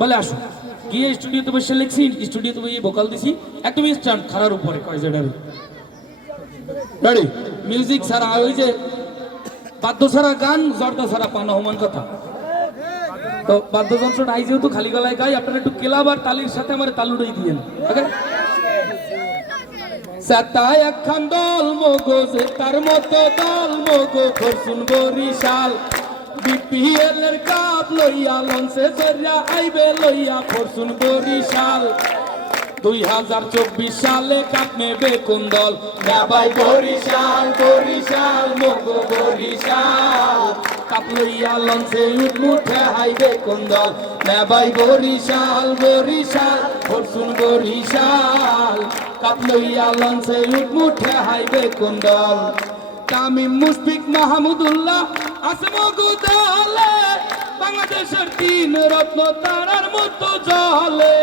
বলে আসো। গিয়ে স্টুডিওতে বসে লিখছি স্টুডিওতে বসে ভোকাল দিছি। একদম ইনস্ট্যান্ট খারার উপরে, কয় জেডারে রেডি মিউজিক ছাড়া ওই যে বাদ্য ছাড়া গান, জর্দা ছাড়া পানা হমান কথা। তো বাদ্যযন্ত্র নাই যেহেতু, খালি গলায় গাই, আপনারা একটু কেলাব আর তালির সাথে আমার তালুটাই দিয়েন ওকে? সাতায় একখান দল মগজে তার মতো দল মগো ফরচুন বরিশাল। বিপিএল এর কাপ লইয়া লঞ্চে জরিয়া আইবে লইয়া ফরচুন বরিশাল। দুই হাজার চব্বিশ সালে কাপ নেবে কোন দল? নেবাই বরিশাল বরিশাল মগো বরিশাল। কাপ লইয়া লঞ্চে উঠমুঠে হাইবে কোন দল? নেবাই বরিশাল বরিশাল ফরচুন বরিশাল। কাপ লইয়া লঞ্চে উঠমুঠে হাইবে কোন দল? তামিম মুশফিক মাহমুদুল্লাহ বাংলাদেশের তিন রত্ন তারার মতো জলে।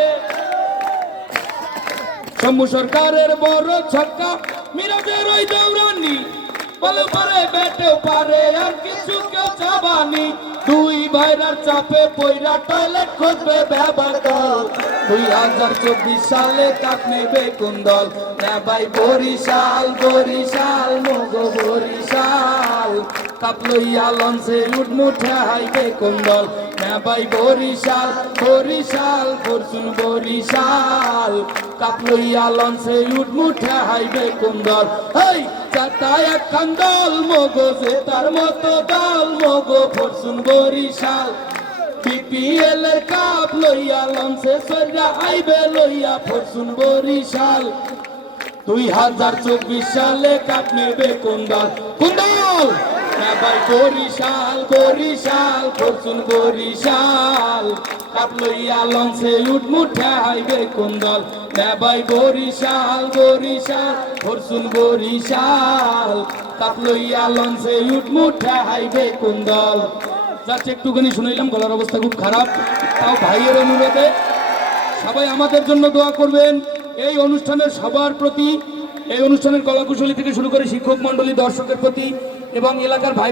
শম্ভু সরকারের বড় ছক্কা, মিরাজের ওই দৌড়ানি, বলে পারে, ব্যাটেও পারে, আর কিছু কেউ চাবানি। দুই ভাইরার চাপে পয়রা টয়লেট খুঁজবে ব্যবহার দল। দুই হাজার চব্বিশ সালে কাপ নেবে কোন দল? ভাই বরিশাল বরিশাল। কাপ লইয়া লঞ্চে উঠমুঠে হাইবে কোন দল ভাই বরিশাল বরিশাল ফরচুন বরিশাল। কাপ লইয়া লঞ্চে উঠমুঠে হাইবে কোন দল হেই চাতায় একখান দল মগো যে তার মতো দল, মগো ফরচুন বরিশাল। বিপিএল এর কাপ লইয়া লঞ্চে সরিয়া আইবে লইয়া ফরচুন বরিশাল। দুই হাজার চব্বিশ সালে কাপ নেবে কোন দল কোন দল ভাই বরিশাল বরিশাল ফরচুন বরিশাল। কাপ লইয়া লঞ্চে উঠমুঠে হাইবে কোন দল? ভাই বরিশাল বরিশাল ফরচুন বরিশাল। কাপ লইয়া লঞ্চে উঠমুঠে হাইবে কোন দল? যাচ্ছে একটুখানি শুনাইলাম, গলার অবস্থা খুব খারাপ। তাও ভাইয়ের অনুরোধে সবাই আমাদের জন্য দোয়া করবেন। এই অনুষ্ঠানের সবার প্রতি, এই অনুষ্ঠানের কলাকুশলী থেকে শুরু করে শিক্ষক মন্ডলী দর্শকের প্রতি এবং এলাকার ভাই